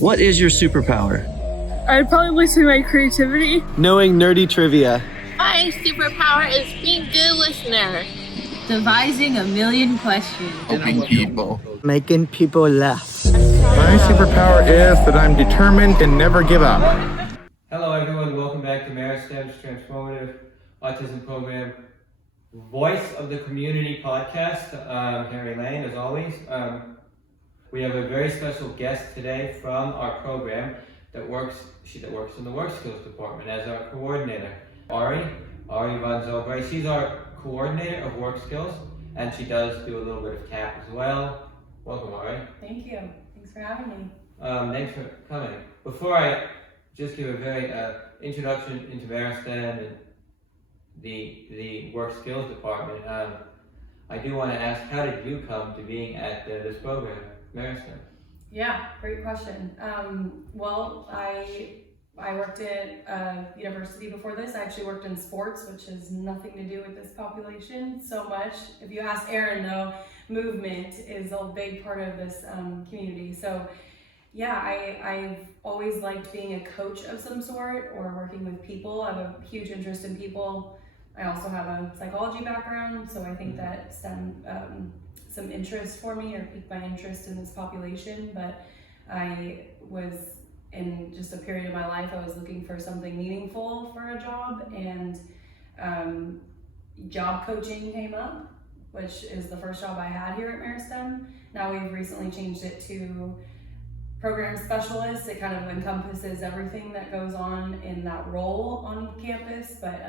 What is your superpower? I'd probably say my creativity. Knowing nerdy trivia. My superpower is being a good listener. Devising a million questions. Helping people. Making people laugh. My superpower is that I'm determined and never give up. Hello everyone, welcome back to Meristem's Transformative Autism Program Voice of the Community podcast. Harry Lane, as always. We have a very special guest today from our program that works in the Work Skills Department as our coordinator. Ari von Zboray. She's our coordinator of Work Skills, and she does do a little bit of CAP as well. Welcome, Ari. Thank you. Thanks for having me. Thanks for coming. Before I just give a very introduction into Meristem and the Work Skills Department, I do want to ask, how did you come to being at this program, Meristem? Yeah, great question. Well, I worked at university before this. I actually worked in sports, which has nothing to do with this population so much. If you ask Aaron, though, movement is a big part of this community. So yeah, I've always liked being a coach of some sort or working with people. I have a huge interest in people. I also have a psychology background, so I think that stemmed some interest for me, or piqued my interest in this population. But I was in just a period of my life, I was looking for something meaningful for a job, and job coaching came up, which is the first job I had here at Meristem. Now we've recently changed it to program specialist. It kind of encompasses everything that goes on in that role on campus, but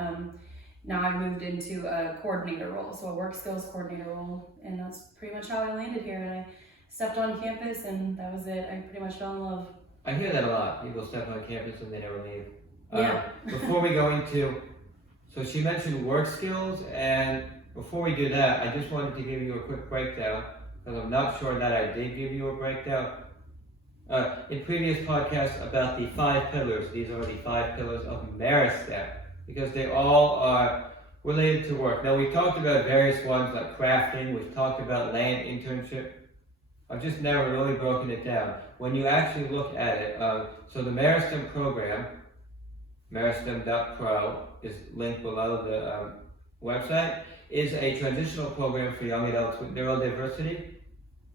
now I've moved into a coordinator role, so a work skills coordinator role, and that's pretty much how I landed here. And I stepped on campus, and that was it. I pretty much fell in love. I hear that a lot. People step on campus and they never leave. Yeah. Before we go into, so she mentioned work skills, and before we do that, I just wanted to give you a quick breakdown, because I'm not sure that I did give you a breakdown. In previous podcasts about the 5 pillars, these are the 5 pillars of Meristem, because they all are related to work. Now, we talked about various ones like crafting, we've talked about land internship. I've just never really broken it down. When you actually look at it, so the Meristem program, meristem.pro, is linked below the website, is a transitional program for young adults with neurodiversity.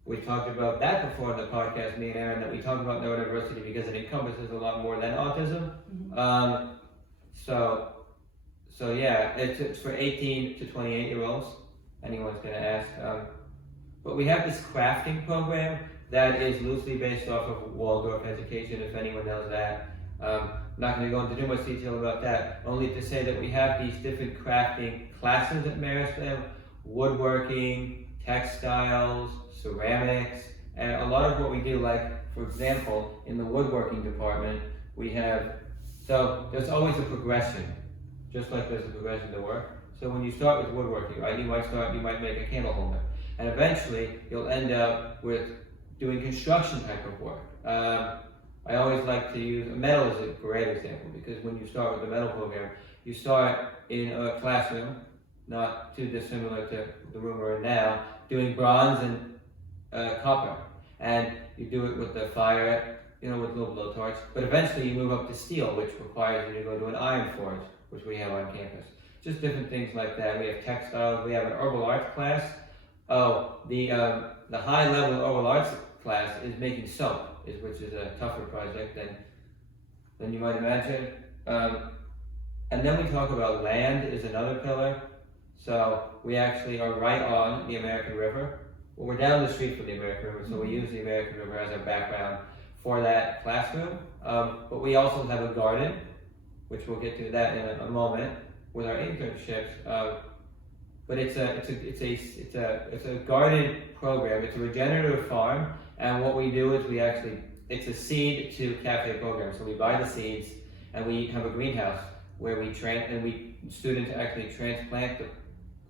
We talked about that before in the podcast, me and Aaron, that we talk about neurodiversity because it encompasses a lot more than autism. Mm-hmm. So yeah, it's for 18 to 28 year olds. Anyone's gonna ask. But we have this crafting program that is loosely based off of Waldorf education, if anyone knows that. I'm not going to go into too much detail about that, only to say that we have these different crafting classes at Meristem: woodworking, textiles, ceramics, and a lot of what we do, like, for example, in the woodworking department, we have, so there's always a progression, just like there's a progression to work. So when you start with woodworking, right, you might make a candle holder. And eventually, you'll end up with doing construction type of work. I always like to use metal as a great example, because when you start with the metal program, you start in a classroom, not too dissimilar to the room we're in now, doing bronze and copper. And you do it with the fire, with a little blowtorch. But eventually you move up to steel, which requires you to go to an iron forge, which we have on campus. Just different things like that. We have textiles, we have an herbal arts class. Oh, the high level herbal arts class is making soap, which is a tougher project than you might imagine. And then we talk about land is another pillar. So we actually are right on the American River. Well, we're down the street from the American River, so we use the American River as our background for that classroom. But we also have a garden, which we'll get to that in a moment, with our internships. But it's a garden program. It's a regenerative farm, and what we do is it's a seed to cafe program. So we buy the seeds, and we have a greenhouse where students actually transplant the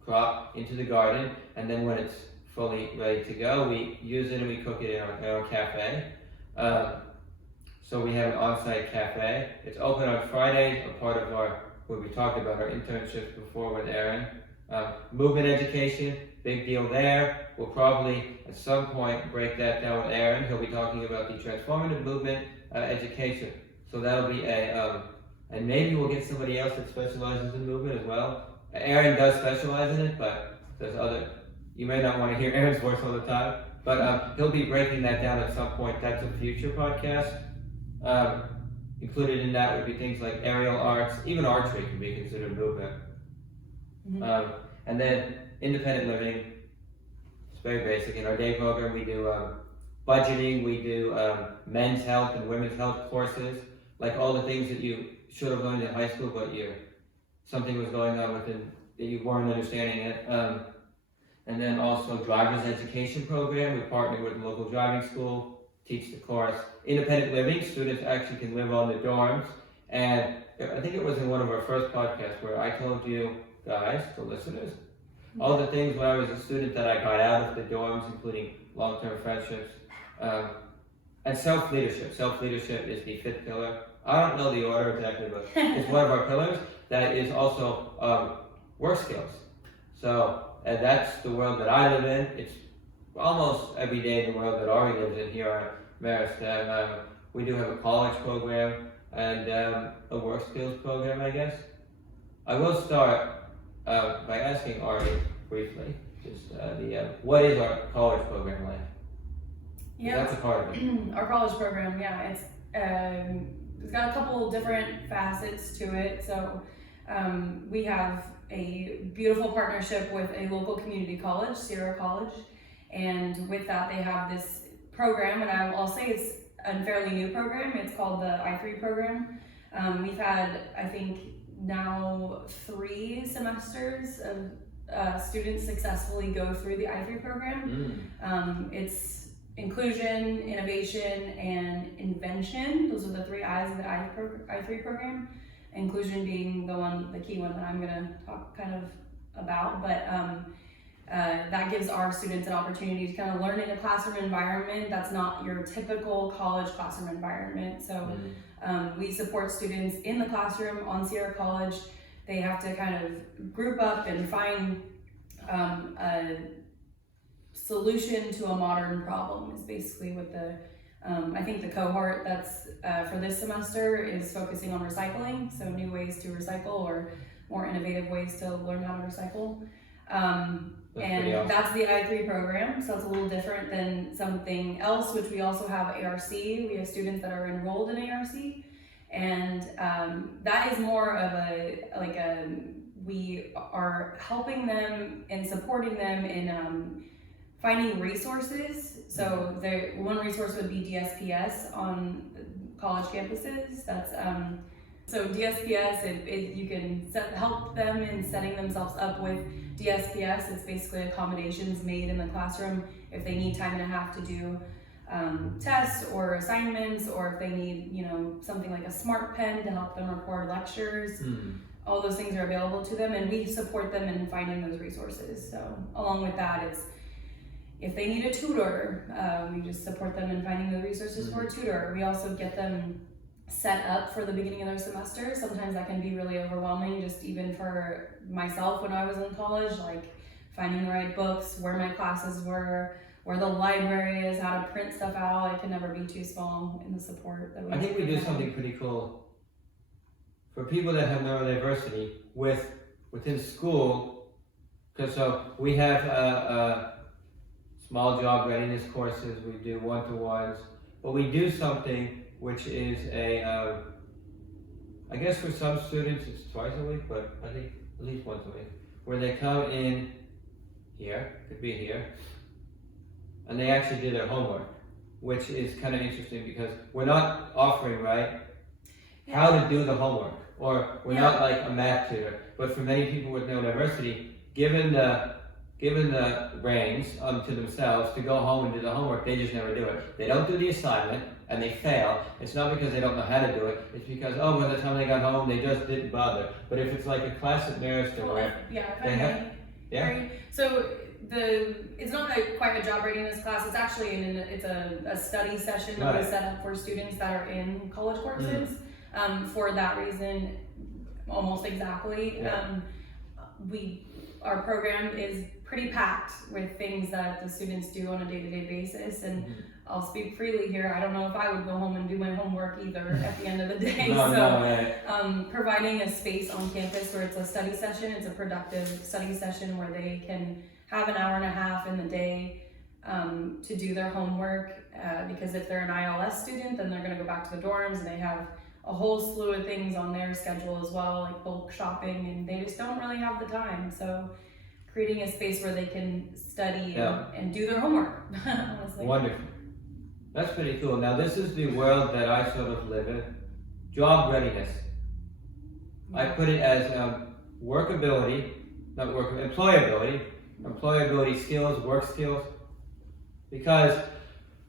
crop into the garden, and then when it's fully ready to go, we use it and we cook it in our cafe. So we have an on-site cafe. It's open on Fridays, a part of what we talked about, our internships before with Aaron. Movement education, big deal there. We'll probably at some point break that down with Aaron. He'll be talking about the transformative movement education. So that'll be and maybe we'll get somebody else that specializes in movement as well. Aaron does specialize in it, but there's you may not want to hear Aaron's voice all the time, but he'll be breaking that down at some point. That's a future podcast. Included in that would be things like aerial arts, even archery can be considered movement. Mm-hmm. And then independent living, it's very basic. In our day program, we do budgeting, we do men's health and women's health courses, like all the things that you should have learned in high school, but something was going on within that you weren't understanding it. And then also driver's education program. We partner with a local driving school, teach the course. Independent living, students actually can live on the dorms. And I think it was in one of our first podcasts where I told you guys, the listeners, all the things when I was a student that I got out of the dorms, including long-term friendships, and self-leadership. Self-leadership is the fifth pillar. I don't know the order exactly, but it's one of our pillars. That is also work skills. So that's the world that I live in. It's almost every day in the world that Ari lives in here at Meristem. We do have a college program and a work skills program, I guess. I will start by asking Ari briefly, just what is our college program like? Yeah, that's a part of it. Our college program, yeah, it's got a couple different facets to it. So we have a beautiful partnership with a local community college, Zboray College, and with that they have this program, and I'll say it's a fairly new program. It's called the I3 program. We've had, I think, now 3 semesters of students successfully go through the I3 program. It's inclusion, innovation, and invention. Those are the 3 I's of the I3 program. Inclusion being the key one that I'm gonna talk kind of about, but that gives our students an opportunity to kind of learn in a classroom environment that's not your typical college classroom environment. So we support students in the classroom on Zboray College. They have to kind of group up and find a solution to a modern problem is basically what I think the cohort that's for this semester is focusing on recycling, so new ways to recycle or more innovative ways to learn how to recycle. That's the I3 program, so it's a little different than something else, which we also have ARC. We have students that are enrolled in ARC, and that is more of we are helping them and supporting them in finding resources. So one resource would be DSPS on college campuses. That's so DSPS, you can help them in setting themselves up with DSPS. It's basically accommodations made in the classroom if they need time and a half to do tests or assignments, or if they need something like a smart pen to help them record lectures. All those things are available to them, and we support them in finding those resources. So along with that, it's if they need a tutor, we just support them in finding the resources for a tutor. We also get them set up for the beginning of their semester. Sometimes that can be really overwhelming, just even for myself when I was in college, like finding the right books, where my classes were, where the library is, how to print stuff out. It can never be too small in the support that we I think we do something pretty cool for people that have neurodiversity within school, because we have small job readiness courses, we do one-to-ones, but we do something which is I guess for some students it's twice a week, but I think at least once a week, where they come in here, could be here, and they actually do their homework, which is kind of interesting because we're not offering, how to do the homework, or we're not like a math tutor, but for many people with neurodiversity, given the reins to themselves to go home and do the homework, they just never do it. They don't do the assignment and they fail. It's not because they don't know how to do it, it's because, by the time they got home, they just didn't bother. But if it's like a class at Meristem, So it's not quite a job readiness class. It's actually it's a study session that was set up for students that are in college courses. For that reason, almost exactly. our program is pretty packed with things that the students do on a day-to-day basis, and I'll speak freely here. I don't know if I would go home and do my homework either at the end of the day. Providing a space on campus where it's a study session, it's a productive study session where they can have an hour and a half in the day to do their homework, because if they're an ILS student, then they're going to go back to the dorms and they have a whole slew of things on their schedule as well, like bulk shopping, and they just don't really have the time. So creating a space where they can study and do their homework, honestly. Wonderful. That's pretty cool. Now this is the world that I sort of live in. Job readiness. I put it as employability skills, work skills. Because,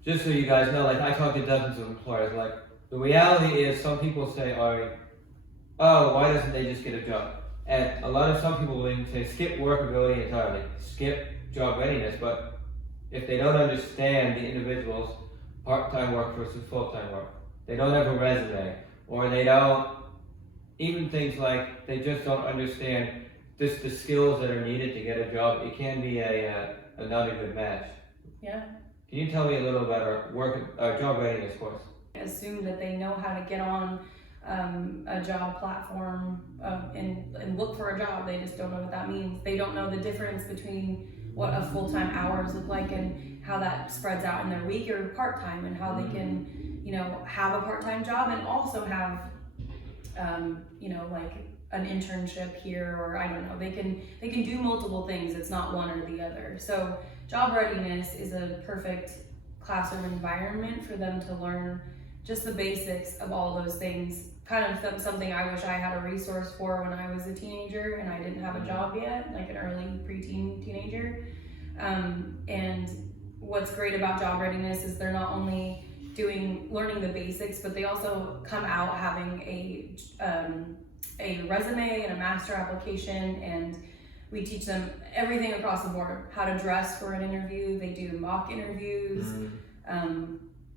just so you guys know, like I talk to dozens of employers, like the reality is some people say, oh, why doesn't they just get a job? And some people will even say, skip workability entirely, skip job readiness, but if they don't understand the individual's part-time work versus full-time work, they don't have a resume, or they don't, even things like they just don't understand just the skills that are needed to get a job, it can be not a good match. Yeah. Can you tell me a little about our job readiness course? Assume that they know how to get on a job platform and look for a job. They just don't know what that means. They don't know the difference between what a full-time hours look like and how that spreads out in their week, or part-time, and how they can, have a part-time job and also have, like an internship here, or I don't know. They can do multiple things. It's not one or the other. So job readiness is a perfect classroom environment for them to learn just the basics of all those things. Kind of something I wish I had a resource for when I was a teenager and I didn't have a job yet, like an early preteen teenager. And what's great about job readiness is they're not only learning the basics, but they also come out having a resume and a master application, and we teach them everything across the board, how to dress for an interview. They do mock interviews.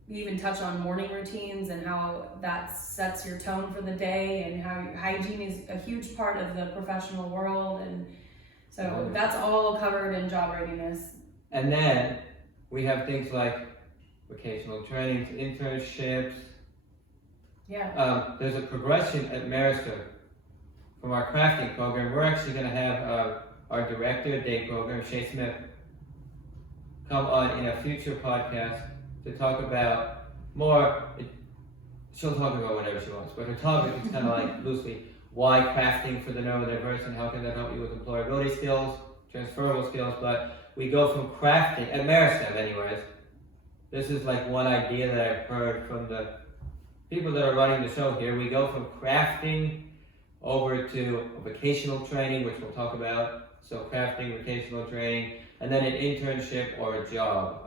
We even touch on morning routines and how that sets your tone for the day, and how hygiene is a huge part of the professional world. And so that's all covered in job readiness. And then we have things like vocational trainings, internships. Yeah. There's a progression at Meristem from our crafting program. We're actually going to have our director, Dave program, Shay Smith, come on in a future podcast to talk about she'll talk about whatever she wants, but her topic is kind of like loosely why crafting for the neurodiverse and how can that help you with employability skills, transferable skills. But we go from crafting, at Meristem anyways, this is like one idea that I've heard from the people that are running the show here. We go from crafting over to vocational training, which we'll talk about. So crafting, vocational training, and then an internship or a job.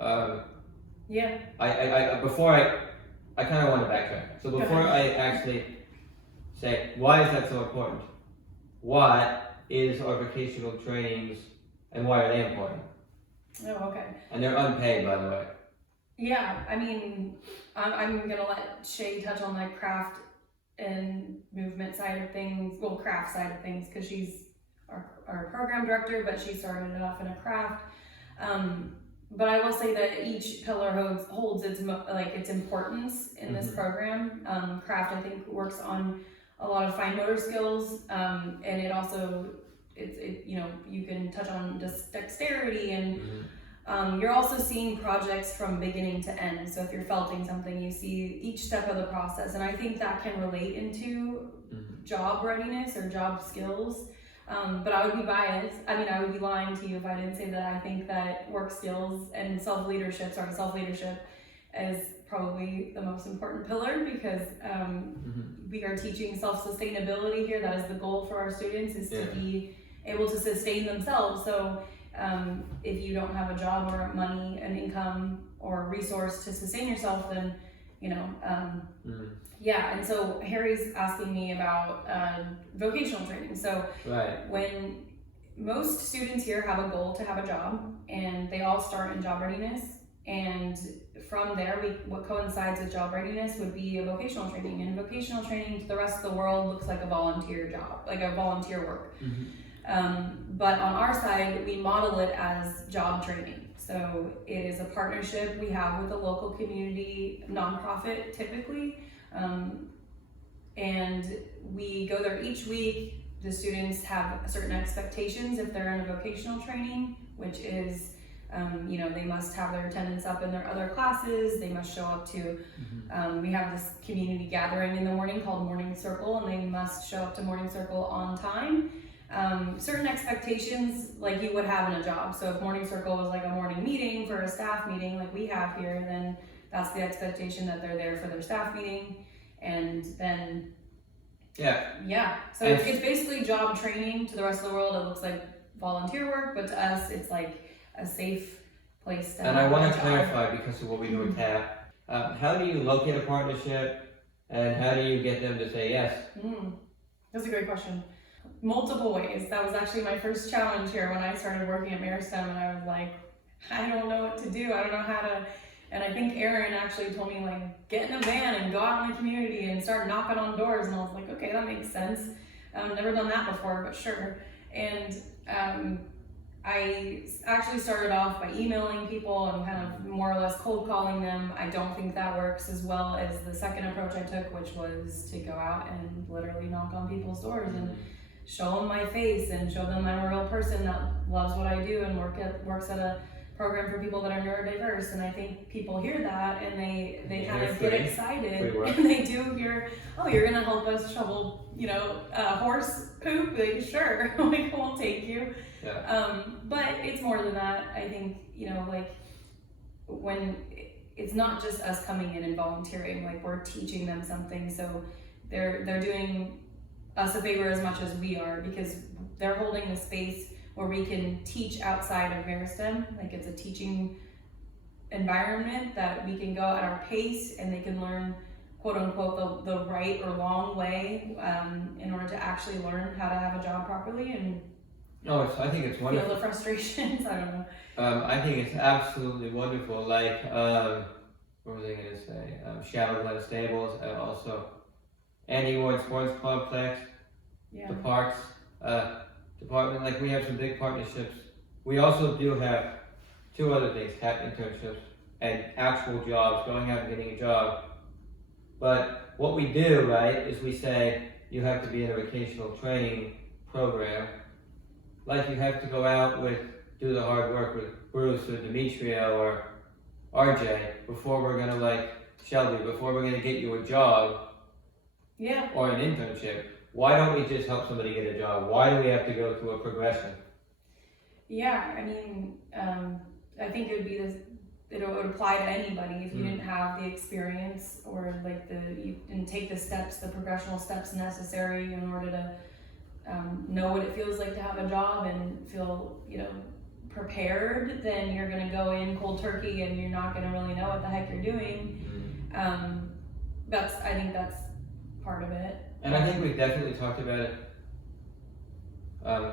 I kind of want to backtrack. So before I actually say, why is that so important? What is our vocational trainings and why are they important? Oh, okay. And they're unpaid, by the way. Yeah, I mean, I'm gonna let Shay touch on the craft and movement side of things, craft side of things, because she's our program director, but she started it off in a craft. But I will say that each pillar holds its importance in this program. Craft, I think, works on a lot of fine motor skills, and it also, you can touch on just dexterity, and you're also seeing projects from beginning to end. So if you're felting something, you see each step of the process, and I think that can relate into job readiness or job skills. But I would be biased. I mean, I would be lying to you if I didn't say that I think that work skills and self-leadership is probably the most important pillar, because we are teaching self-sustainability here. That is the goal for our students, is to be able to sustain themselves. So if you don't have a job or money, an income or resource to sustain yourself, then and so Harry's asking me about vocational training. So when most students here have a goal to have a job, and they all start in job readiness, and from there what coincides with job readiness would be a vocational training, and vocational training to the rest of the world looks like a volunteer job, like a volunteer work. But on our side, we model it as job training. So it is a partnership we have with a local community nonprofit typically. And we go there each week. The students have certain expectations if they're in a vocational training, which is, they must have their attendance up in their other classes. They must show up to, we have this community gathering in the morning called Morning Circle, and they must show up to Morning Circle on time. Certain expectations like you would have in a job. So if Morning Circle was like a morning meeting for a staff meeting like we have here, then that's the expectation that they're there for their staff meeting. And then, so it's basically job training. To the rest of the world, it looks like volunteer work, but to us, it's like a safe place to have. And I want to clarify, because of what we do with TAP, how do you locate a partnership, and how do you get them to say yes? That's a great question. Multiple ways. That was actually my first challenge here when I started working at Meristem, and I was like, I don't know what to do. I don't know how to. And I think Aaron actually told me, like, get in a van and go out in the community and start knocking on doors. And I was like, okay, that makes sense. Never done that before, but sure. And I actually started off by emailing people and kind of more or less cold calling them. I don't think that works as well as the second approach I took, which was to go out and literally knock on people's doors and show them my face and show them I'm a real person that loves what I do and works at a program for people that are neurodiverse. And I think people hear that and they kind of get excited, and they do hear, oh, you're gonna help us shovel, horse poop? Like, sure, like, we'll take you. But it's more than that. I think, when it's not just us coming in and volunteering, like, we're teaching them something, so they're doing us a favor as much as we are, because they're holding the space where we can teach outside of Meristem. Like, it's a teaching environment that we can go at our pace, and they can learn, quote unquote, the right or long way in order to actually learn how to have a job properly and I think it's wonderful. Feel the frustrations. I don't know. I think it's absolutely wonderful. Like, what was I going to say? Shadow Glen Stables, also Andy Ward Sports Complex, the Parks Department. Like, we have some big partnerships. We also do have two other things: TAP internships and actual jobs, going out and getting a job. But what we do, right, is we say you have to be in a vocational training program. Like, you have to go out do the hard work with Bruce or Demetria or RJ before we're gonna, Shelby, before we're gonna get you a job or an internship. Why don't we just help somebody get a job? Why do we have to go through a progression? Yeah, I mean, I think it would be it would apply to anybody if you didn't have the experience or you didn't take the progressional steps necessary in order to know what it feels like to have a job and feel, prepared. Then you're going to go in cold turkey and you're not going to really know what the heck you're doing. I think that's part of it. And I think we've definitely talked about it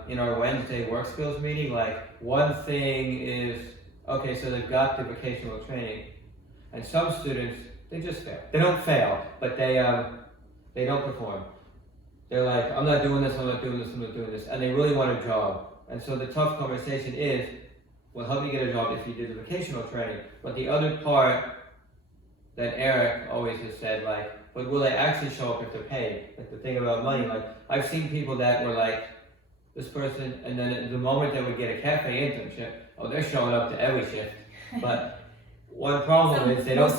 in our Wednesday work skills meeting. Like, one thing is, okay, so they've got the vocational training, and some students, they just fail. They don't fail, but they don't perform. They're like, I'm not doing this, I'm not doing this, I'm not doing this, and they really want a job. And so the tough conversation is, we'll help you get a job if you did the vocational training. But the other part that Eric always has said, but will they actually show up if they're paid? Like, the thing about money, I've seen people that were like, this person, and then the moment they would get a cafe internship, they're showing up to every shift. But one problem is they don't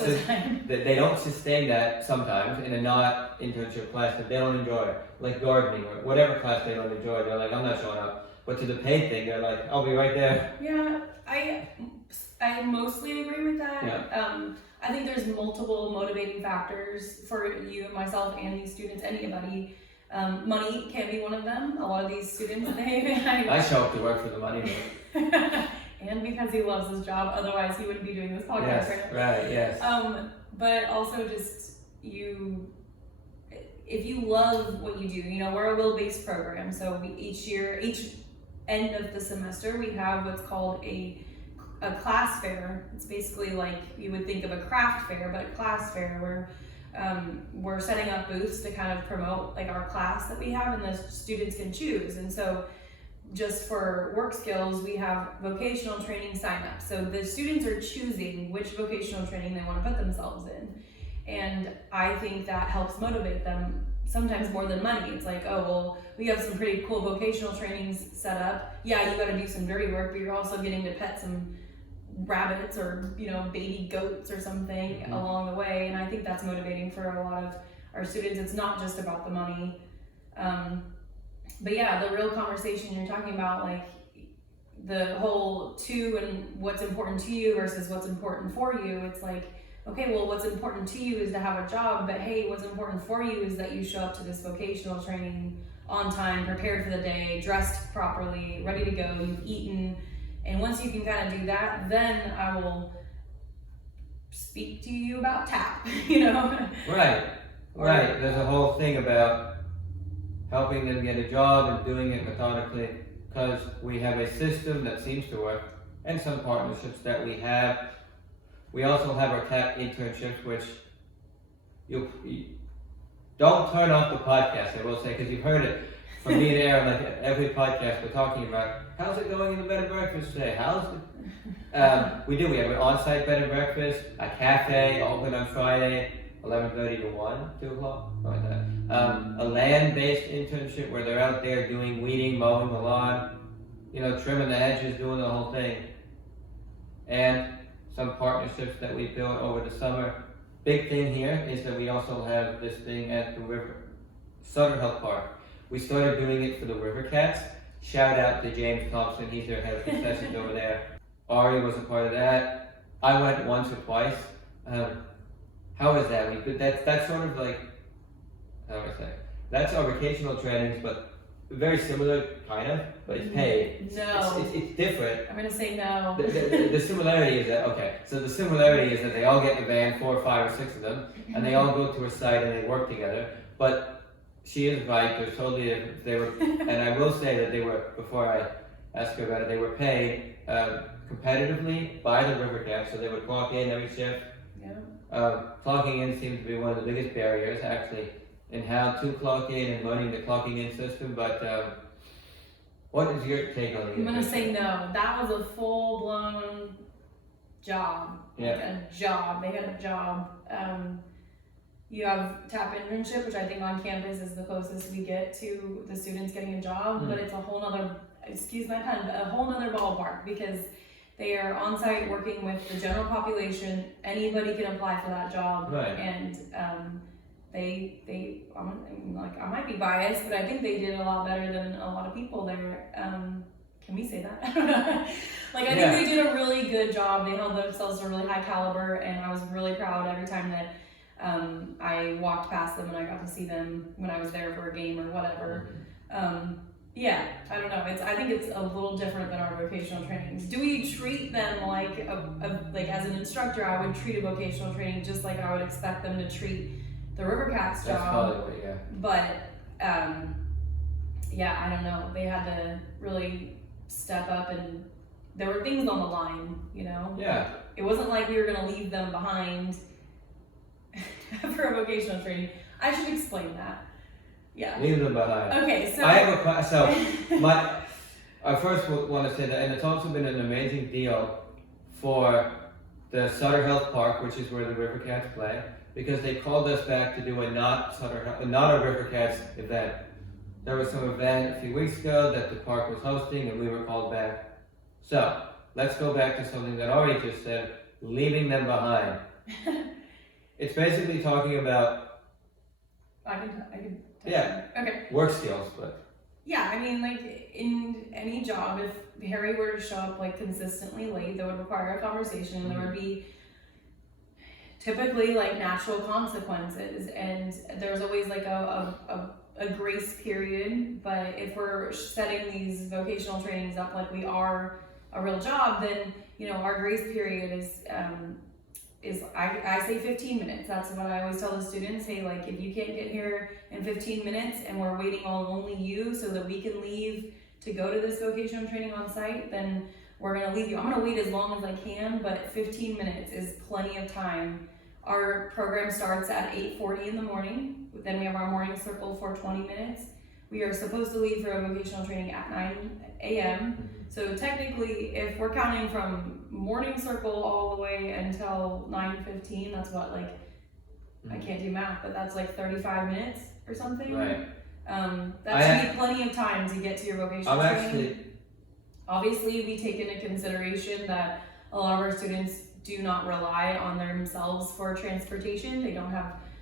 sustain that sometimes in a not internship class that they don't enjoy, like gardening or whatever class they don't enjoy. They're like, I'm not showing up. But to the paid thing, they're like, I'll be right there. Yeah, I mostly agree with that. Yeah. I think there's multiple motivating factors for you, myself, and these students, anybody. Money can be one of them. A lot of these students, I show up to work for the money. And because he loves his job, otherwise he wouldn't be doing this podcast right now. Right, yes. But also just if you love what you do, we're a will-based program. So each end of the semester, we have what's called a class fair. It's basically like you would think of a craft fair, but a class fair where we're setting up booths to kind of promote our class that we have, and the students can choose. And so just for work skills, we have vocational training sign up. So the students are choosing which vocational training they want to put themselves in. And I think that helps motivate them sometimes more than money. It's like, oh, well, we have some pretty cool vocational trainings set up. Yeah, you got to do some dirty work, but you're also getting to pet some rabbits or, baby goats or something along the way. And I think that's motivating for a lot of our students. It's not just about the money. But yeah, the real conversation you're talking about, like the whole to and what's important to you versus what's important for you. It's like, okay, well, what's important to you is to have a job, but hey, what's important for you is that you show up to this vocational training on time, prepared for the day, dressed properly, ready to go, you've eaten. And once you can kind of do that, then I will speak to you about TAP, Right. There's a whole thing about helping them get a job and doing it methodically, because we have a system that seems to work and some partnerships that we have. We also have our TAP internships, which you don't turn off the podcast, I will say, because you've heard it from me and Aaron, like every podcast we're talking about, how's it going in the bed and breakfast today? How's it? We have an on-site bed and breakfast, a cafe, open on Friday, 11:30 to 1, 2 o'clock, something like that. A land-based internship where they're out there doing weeding, mowing the lawn, trimming the hedges, doing the whole thing. And some partnerships that we built over the summer. Big thing here is that we also have this thing at the Sutter Health Park. We started doing it for the River Cats. Shout out to James Thompson, he's their head of concessions over there. Ari was a part of that. I went once or twice. How is that? That's sort of like, how do I say? That's our vocational trainings, but very similar, kind of, but it's paid. No. It's different. I'm gonna say no. The similarity is that they all get in a van, 4 or 5 or 6 of them, and they all go to a site and they work together. But she is right, they're totally different. They were, and I will say that they were, before I ask her about it, they were paid competitively by the River Cats, so they would clock in every shift. Yeah. Clocking in seems to be one of the biggest barriers, actually, in how to clock in and learning the clocking in system. But what is your take on it? I'm gonna say no. That was a full-blown job. Yeah. Like a job. They had a job. You have TAP internship, which I think on campus is the closest we get to the students getting a job, but it's a whole nother, excuse my pun, but a whole nother ballpark, because they are on site working with the general population. Anybody can apply for that job. Right. And I might be biased, but I think they did a lot better than a lot of people there. Can we say that? I think they did a really good job. They held themselves to a really high caliber, and I was really proud every time that I walked past them and I got to see them when I was there for a game or whatever. Yeah, I don't know. I think it's a little different than our vocational trainings. Do we treat them like like as an instructor? I would treat a vocational training just like I would expect them to treat the River Cats job. That's probably what, yeah. But yeah, I don't know. They had to really step up, and there were things on the line, Yeah. It wasn't like we were going to leave them behind for a vocational training. I should explain that. Yeah. Leave them behind. Okay, so I have I first want to say that, and it's also been an amazing deal for the Sutter Health Park, which is where the River Cats play, because they called us back to do a not a River Cats event. There was some event a few weeks ago that the park was hosting, and we were called back. So let's go back to something that Ari just said: leaving them behind. It's basically talking about. I can. Yeah. Okay. Work skills, but. Yeah, I mean, like in any job, if Harry were to show up like consistently late, that would require a conversation, and there would be typically like natural consequences, and there's always like a grace period. But if we're setting these vocational trainings up like we are a real job, then our grace period is I say 15 minutes. That's what I always tell the students. Hey, like if you can't get here in 15 minutes and we're waiting on only you so that we can leave to go to this vocational training on site, then we're gonna leave you. I'm gonna wait as long as I can, but 15 minutes is plenty of time. Our program starts at 8:40 in the morning. Then we have our morning circle for 20 minutes. we are supposed to leave for a vocational training at 9 a.m. So technically, if we're counting from morning circle all the way until 9:15, that's what, like, I can't do math, but that's like 35 minutes or something. Right. That should be plenty of time to get to your vocational training. Actually, obviously, we take into consideration that a lot of our students do not rely on themselves for transportation.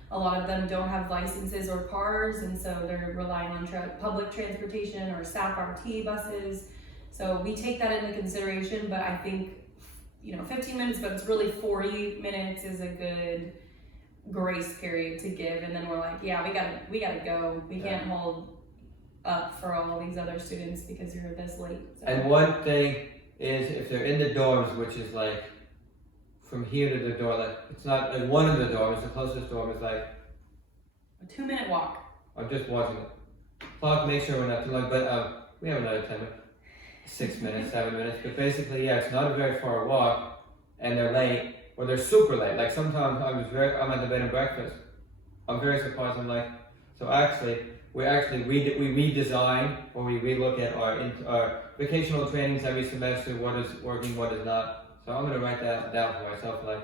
A lot of them don't have licenses or cars, and so they're relying on public transportation or SAP RT buses. So we take that into consideration, but I think, 15 minutes, but it's really 40 minutes is a good grace period to give, and then we're like, yeah, we gotta go. We can't hold up for all these other students because you're this late. So. And one thing is, if they're in the dorms, which is like from here to the door, like it's not like one of the dorms, the closest dorm is like a 2-minute walk. I'm just watching it. Clock, make sure we're not too long, but we have another 10 minutes, 6 minutes, 7 minutes, but basically, yeah, it's not a very far walk, and they're late, or they're super late. Like sometimes I'm at the bed and breakfast. I'm very surprised. I'm like, so actually, we redesign or we relook at our vocational trainings every semester. What is working, what is not. So I'm gonna write that down for myself, like,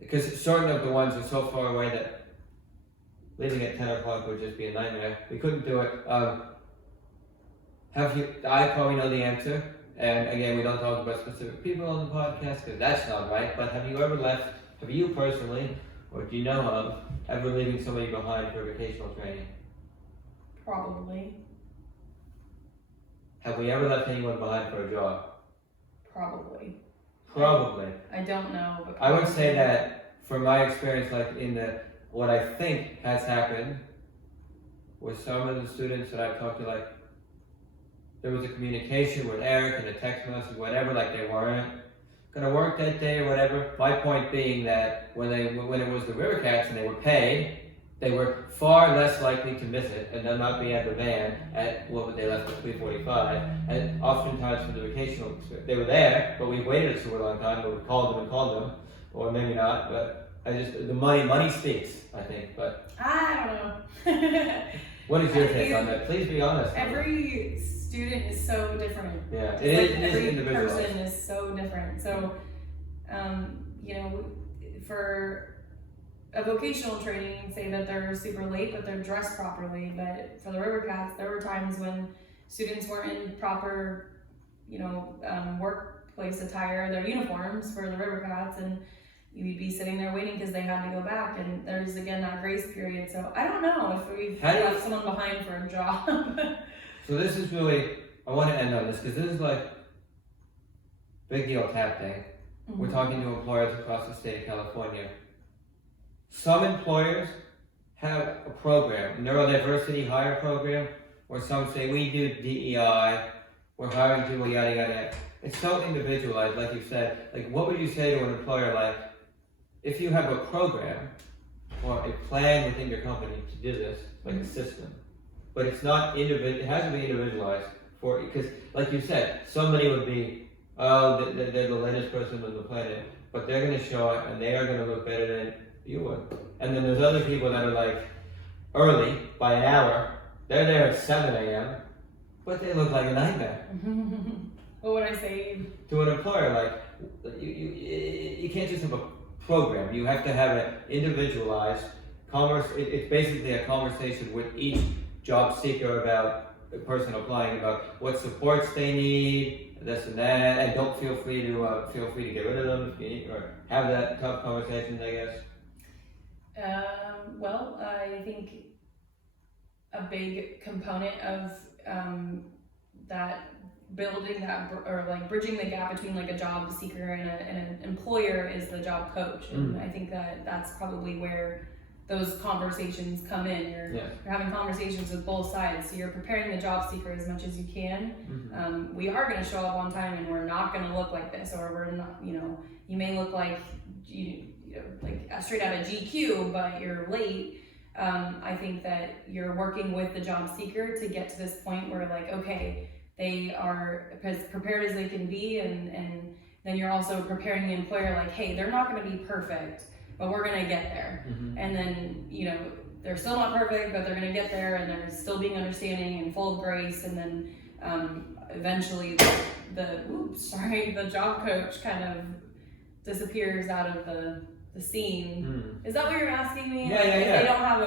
because certain of the ones are so far away that leaving at 10 o'clock would just be a nightmare. We couldn't do it. I probably know the answer. And again, we don't talk about specific people on the podcast because that's not right, but have you personally, or do you know of, ever leaving somebody behind for vocational training? Probably. Have we ever left anyone behind for a job? Probably. I don't know. But I would say that from my experience, like what I think has happened with some of the students that I've talked to, like, there was a communication with Eric and a text message, whatever, like they weren't gonna work that day or whatever. My point being that when it was the River Cats and they were paid, they were far less likely to miss it and then not be at the van at they left at 3:45. And oftentimes for the vocational, they were there, but we waited a super long time, but we called them, or maybe not. But the money speaks, I think. But I don't know. What is your take on that? Please be honest. Every student is so different. Yeah, every person is so different. So, for a vocational training, say that they're super late, but they're dressed properly. But for the River Cats, there were times when students weren't in proper, workplace attire, their uniforms for the River Cats, and you'd be sitting there waiting because they had to go back, and there's again that grace period. So I don't know if we've left someone behind for a job. So this is really, I want to end on this because this is like big deal tap day. Mm-hmm. We're talking to employers across the state of California. Some employers have a program, neurodiversity hire program, where some say we do DEI, we're hiring people, yada yada. It's so individualized, like you said. Like, what would you say to an employer, like, if you have a program or a plan within your company to do this, like a system, but it's not it has to be individualized for, because like you said, somebody would be, they're the latest person on the planet, but they're going to show up and they are going to look better than you would. And then there's other people that are like early by an hour, they're there at 7 a.m., but they look like a nightmare. What would I say? To an employer, like, you can't just have a program. You have to have an individualized it's basically a conversation with each job seeker about the person applying, about what supports they need, this and that, and don't feel free to get rid of them if you need, or have that tough conversations, I guess. Well, I think a big component of that building that, or like bridging the gap between like a job seeker and an employer is the job coach. And I think that's probably where those conversations come in. You're having conversations with both sides, so you're preparing the job seeker as much as you can. Mm-hmm. We are going to show up on time, and we're not going to look like this, or we're not, you may look like like straight out of GQ, but you're late. I think that you're working with the job seeker to get to this point where, like, okay, they are as prepared as they can be, and then you're also preparing the employer, like, hey, they're not going to be perfect, but we're gonna get there. Mm-hmm. And then, they're still not perfect, but they're gonna get there, and they're still being understanding and full of grace. And then eventually the job coach kind of disappears out of the scene. Is that what you're asking me? Yeah. They don't have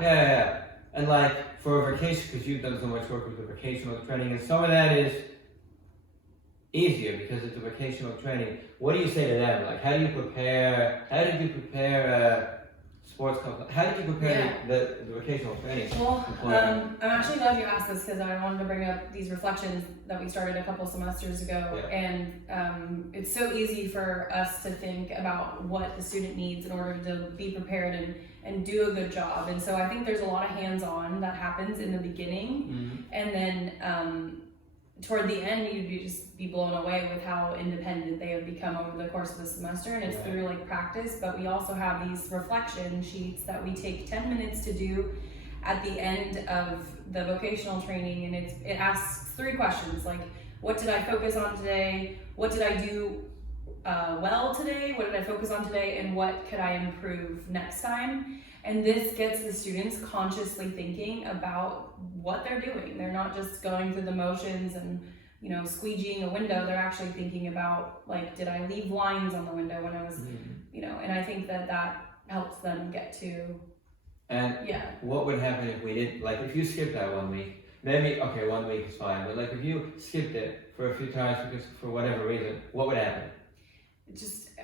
Yeah. And like for a vacation, because you've done so much work with the vocational training, and some of that is easier because it's a vocational training. What do you say to them? Like, how did you prepare sports company? How did you prepare the vocational training? Well, I'm actually glad you asked this, because I wanted to bring up these reflections that we started a couple semesters ago. And it's so easy for us to think about what the student needs in order to be prepared and do a good job. And so I think there's a lot of hands-on that happens in the beginning. And then toward the end, you'd just be blown away with how independent they have become over the course of the semester. And it's through like practice, but we also have these reflection sheets that we take 10 minutes to do at the end of the vocational training. And it asks 3 questions, like, what did I focus on today? What did I do well today? What did I focus on today? And what could I improve next time? And this gets the students consciously thinking about what they're doing. They're not just going through the motions and, squeegeeing a window. They're actually thinking about, like, did I leave lines on the window when I was, and I think that helps them get to. And what would happen if we did, like, if you skipped that 1 week? Maybe, 1 week is fine, but like if you skipped it for a few times because for whatever reason, what would happen?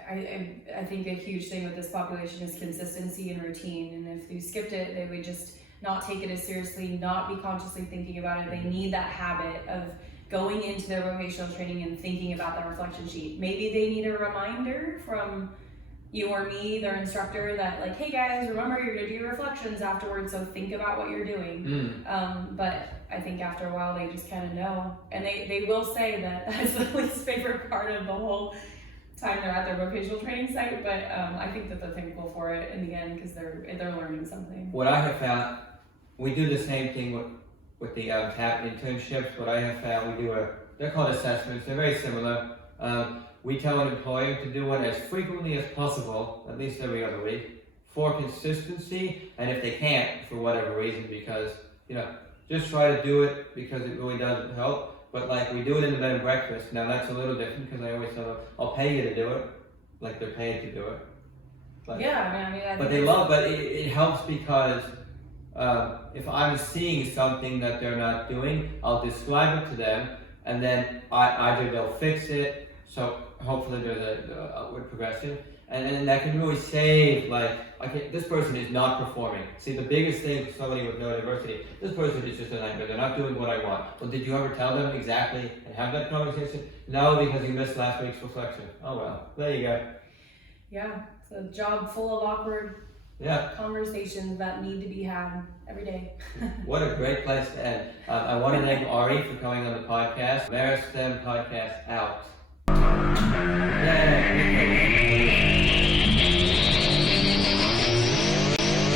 I think a huge thing with this population is consistency and routine. And if you skipped it, they would just not take it as seriously, not be consciously thinking about it. They need that habit of going into their vocational training and thinking about that reflection sheet. Maybe they need a reminder from you or me, their instructor, that like, hey guys, remember you're gonna do your reflections afterwards, so think about what you're doing. But I think after a while they just kind of know. And they will say that that's the least favorite part of the whole time they're at their vocational training site, but I think that they're thankful for it in the end because they're learning something. What I have found, we do the same thing with the TAP internships. What I have found, they're called assessments. They're very similar. We tell an employer to do it as frequently as possible, at least every other week, for consistency. And if they can't, for whatever reason, because just try to do it because it really does help. But like we do it in the bed and breakfast. Now that's a little different because I always tell them, I'll pay you to do it. Like they're paid to do it. But, but it helps because if I'm seeing something that they're not doing, I'll describe it to them, and then either they'll fix it, so hopefully there's a upward progression, and that can really save, this person is not performing. See, the biggest thing for somebody with neurodiversity, this person is just a nightmare, they're not doing what I want. Well, did you ever tell them exactly and have that conversation? No, because you missed last week's reflection. Oh well, there you go. Yeah, it's a job full of awkward conversations that need to be had every day. What a great place to end. I want to thank Ari for coming on the podcast. Meristem Podcast out. Yay!